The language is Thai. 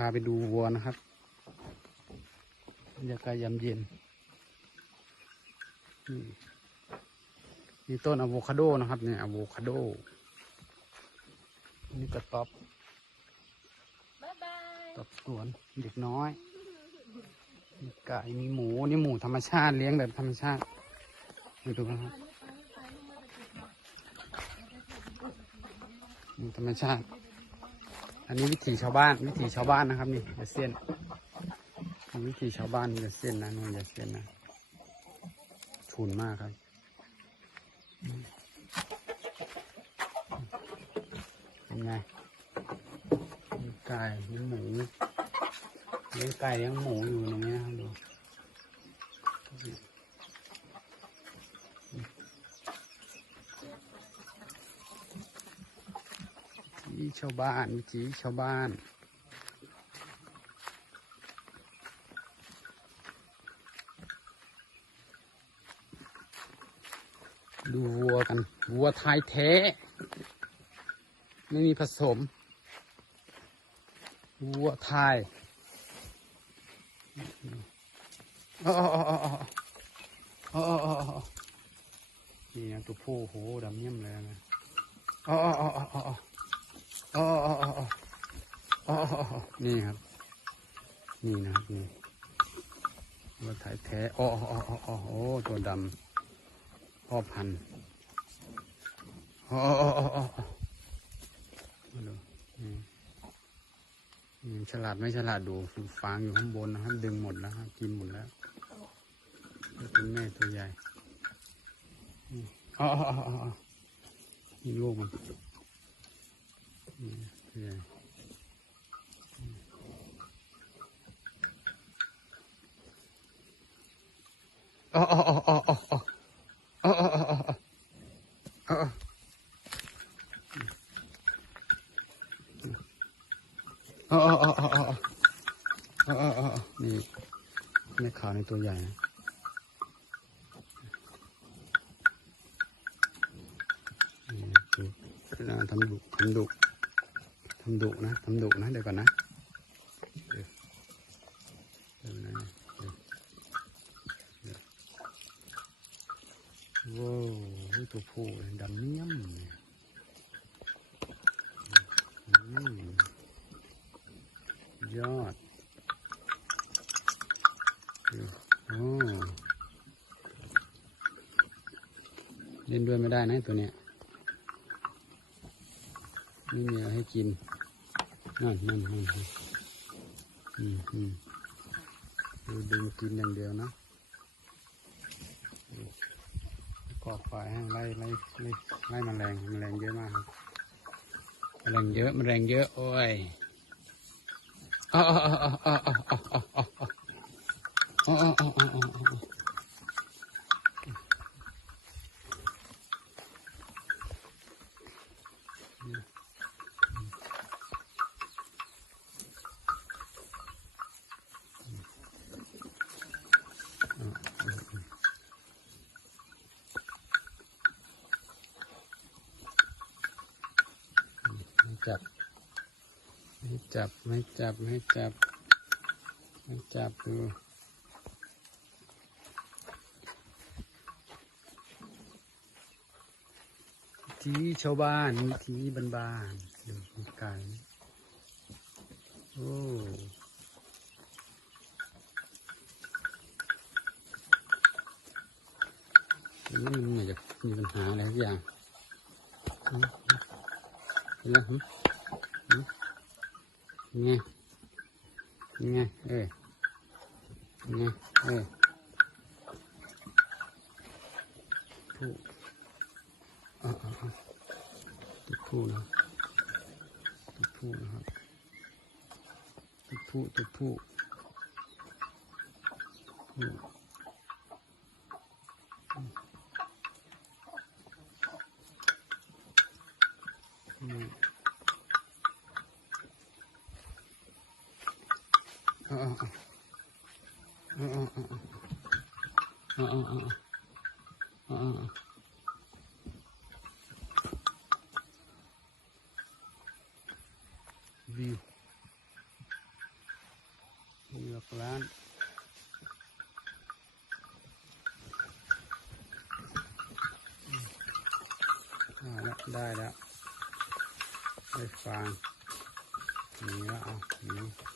พาไปดูวัวนะครับบรรยากาศยามเย็นนี่มีต้นอะโวคาโดนะครับเนี่ยอะโวคาโด นี่กระต๊อบบ๊ายบายตอบสวนเด็กน้อยมีไก่มีหมูนี่หมูธรรมชาติเลี้ยงแบบธรรมชาติมาดูนะครับหมูธรรมชาติ อันนี้วิถีชาวบ้าน วิถีชาวบ้านนะครับ นี่อย่าเส้นวิถีชาวบ้านอย่าเส้นนะนู่นอย่าเส้นนะชุนมากครับเป็นไงมีไก่มีหมูเลี้ยงไก่เลี้ยงหมูอยู่ตรงนี้นะครับดู ชาวบ้านวิถีชาวบ้านดูวัวกันวัวไทยแท้ ไม่มีผสม วัวไทยนี่นะตัวผู้โหดำเยี่ยมเลยนะอ๋ออ๋ออ๋อ อ๋ออ๋ออ๋ออ๋อนี่ครับ นี่นะนี่มาถ่ายแท้อ๋ออ๋ออ๋โอ้ตัวดำพ่อพันอ๋ออ๋ออ๋ออ๋นี่ฉลาดไม่ฉลาดดูฟางอยู่ข้างบนนะครับ ดึงหมดแล้วกินหมดแล้วเป็นแม่ตัวใหญ่อ๋ออ๋ออ๋อนี่ลูกมัน อ๋ออ๋ออ๋ออ๋ออ๋ออ๋ออ๋ออ๋ออ๋ออ๋ออ๋ออ๋ออ๋ออ๋ออ๋ออ๋ออ๋ออ๋ออ๋อนี่แม่ขาในตัวใหญ่นะนี่คือนะทำดุทำดุำดุนะทำดุนะเดี๋ยวก่อนนะว้าวตัวผู้ดำเนียมเนี่ยมยอดโอ้เล่นด้วยไม่ได้นะตัวเนี้ยไม่มีอะไรให้กิน นั่นนั่นนั่นอืมอืมดูดึงกินอย่างเดียวนะกอกไฟให้ไล่ไล่ไล่ไล่แมลงแมลงเยอะมากครับแมลงเยอะแมลงเยอะโอ้ยอ๋ออ๋ออ๋ออ๋ออ๋ออ๋ออ๋ออ๋ออ๋ออ๋ออ๋อ จับไม่จับไม่จับไม่จับไม่จับดูวิธีชาวบ้านวิธีบ้านๆดูมีไก่โอ้นี่มันเหมือนจะมีปัญหาอะไรสักอย่าง เห็นแล้วหืมไงไงเออไงเออผู้อ่าอ่าอ่าตัวผู้นะตัวผู้นะครับตัวผู้ตัวผู้ผู้อืม อ๋ออ๋ออ๋ออ๋ออ๋ออ๋ออ๋อวิว อกล้านอืมอ่าแล้วได้แล้วได้ฟางหนีแล้วเอาหนี